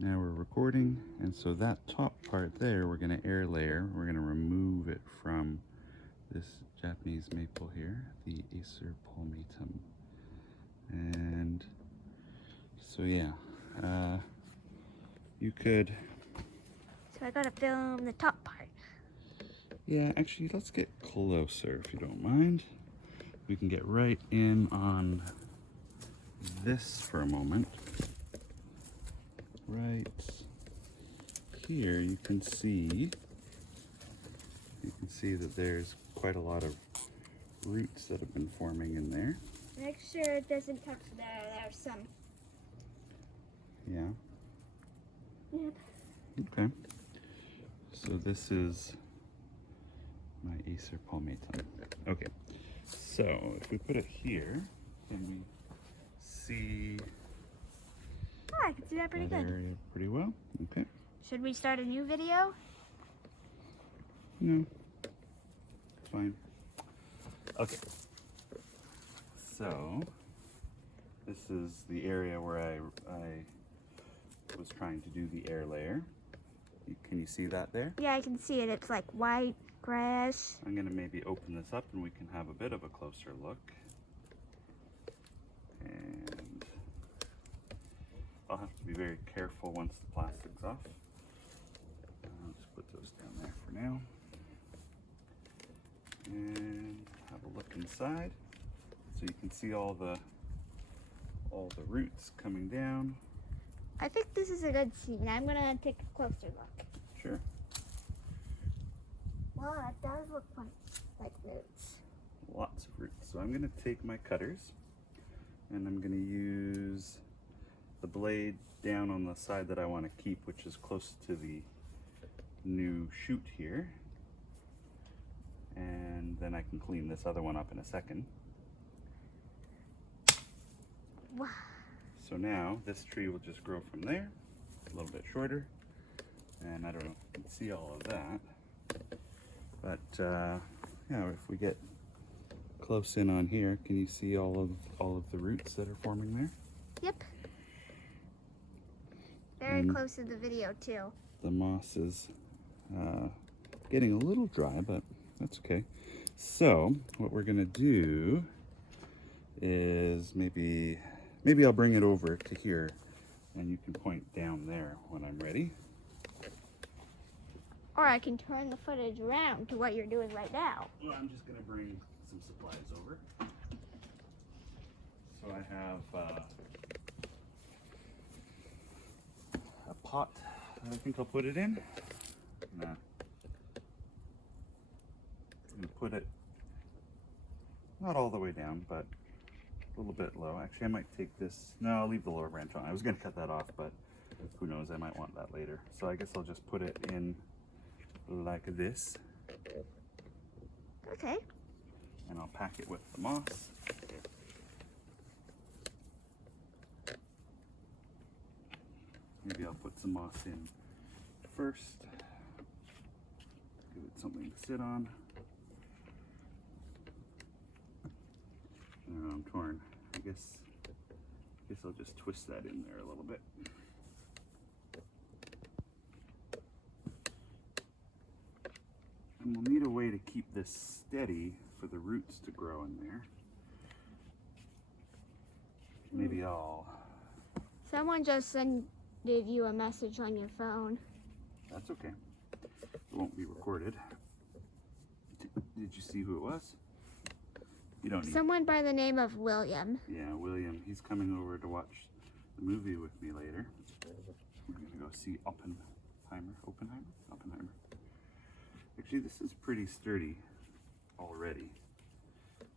Now we're recording, and so that top part there, we're going to air layer. We're going to remove it from this Japanese maple here, the Acer Palmatum. And so yeah, you could... So I gotta film the top part. Yeah, actually, let's get closer if you don't mind. We can get right in on this for a moment. Right here, you can see that there's quite a lot of roots that have been forming in there. Make sure it doesn't touch there. There's some. Yeah. Yep. Okay. So this is my Acer Palmatum. Okay. So if we put it here, can we see Oh, I can see that pretty that good. area pretty well? Okay. Should we start a new video? No. Fine. Okay. So this is the area where I was trying to do the air layer. Can you see that there? Yeah, I can see it. It's like white grass. I'm going to maybe open this up and we can have a bit of a closer look. And I'll have to be very careful once the plastic's off. I'll just put those down there for now. And have a look inside. So you can see all the roots coming down. I think this is a good scene. I'm gonna take a closer look. Sure. Wow, that does look like roots. Lots of roots. So I'm going to take my cutters and I'm going to use the blade down on the side that I want to keep, which is close to the new shoot here. And then I can clean this other one up in a second. Wow. So now this tree will just grow from there, a little bit shorter. And I don't know if you can see all of that. But yeah, if we get close in on here, can you see all of the roots that are forming there? Yep. Very And close to the video too. the moss is getting a little dry, but that's okay. So what we're gonna do is maybe I'll bring it over to here and you can point down there when I'm ready. Or I can turn the footage around to what you're doing right now. Well, I'm just gonna bring some supplies over. So I have a pot that I think I'll put it in. I'm gonna put it not all the way down, but a little bit low. Actually, I might take this. No, I'll leave the lower branch on. I was gonna cut that off, but who knows? I might want that later. So I guess I'll just put it in like this. Okay. And I'll pack it with the moss. Maybe I'll put some moss in first. Give it something to sit on. I'm torn. I guess I'll just twist that in there a little bit. And we'll need a way to keep this steady for the roots to grow in there. Maybe I'll... Someone just sent you a message on your phone. That's okay. It won't be recorded. Did you see who it was? You don't need... Someone by the name of William. Yeah, William. He's coming over to watch the movie with me later. We're gonna go see Oppenheimer. Actually, this is pretty sturdy already.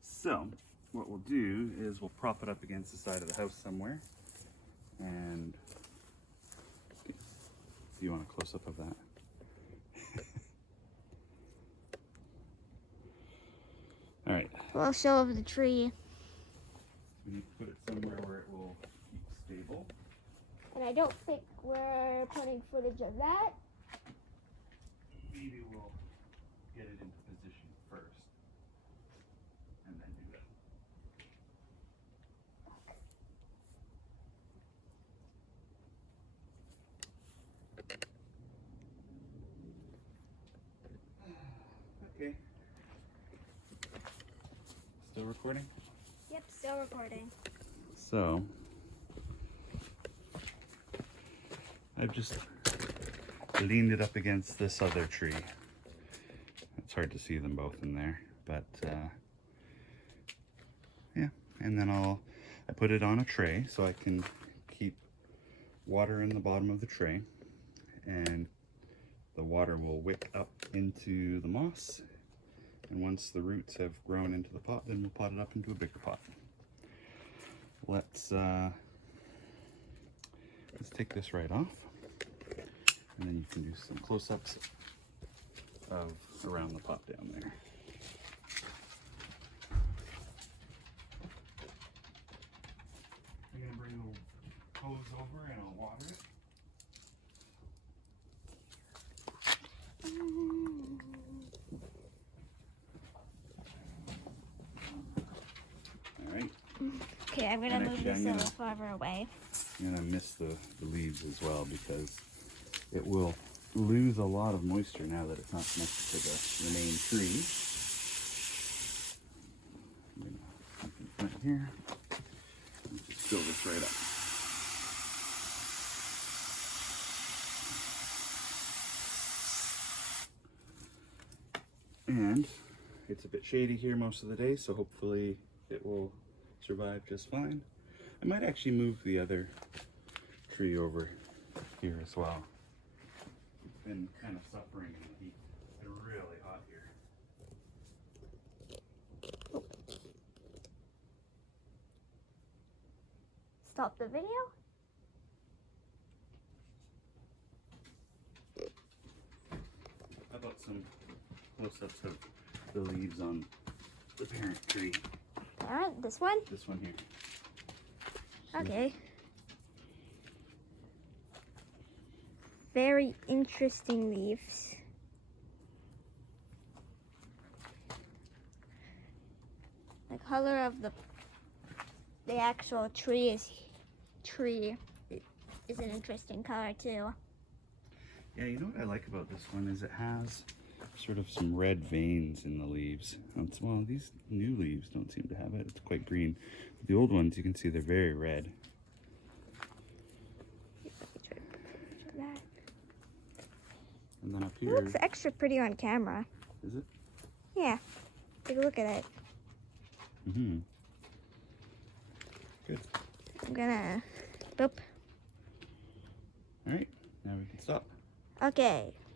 So, what we'll do is we'll prop it up against the side of the house somewhere. And do you want a close-up of that? All right. We'll show of the tree. We need to put it somewhere where it will keep stable. And I don't think we're putting footage of that. Maybe we'll get it into position first and then do that. recording? Yep, still recording. So, I've just leaned it up against this other tree. It's hard to see them both in there, but yeah. And then I put it on a tray so I can keep water in the bottom of the tray, and the water will wick up into the moss. And once the roots have grown into the pot, then we'll pot it up into a bigger pot. Let's take this right off, and then you can do some close-ups of around the pot down there. I'm gonna bring the hose over and I'll water it. All right. Okay, I'm gonna move this a little farther away. I'm gonna miss the leaves as well because it will lose a lot of moisture now that it's not connected to the main tree. I'm gonna keep it right here and just fill this right up. And it's a bit shady here most of the day, so hopefully it will survive just fine. I might actually move the other tree over here as well. It's been kind of suffering in the heat. It's really hot here. Stop the video. How about some close-ups of the leaves on the parent tree? Alright, this one? This one here. Okay. Very interesting leaves. The color of the actual tree is an interesting color too. Yeah, you know what I like about this one is it has sort of some red veins in the leaves. Well, these new leaves don't seem to have it. It's quite green. The old ones, you can see they're very red. And then up It here, looks extra pretty on camera. is it? Yeah. Take a look at it. Mm-hmm. Good. I'm gonna boop. All right, now we can stop. Okay.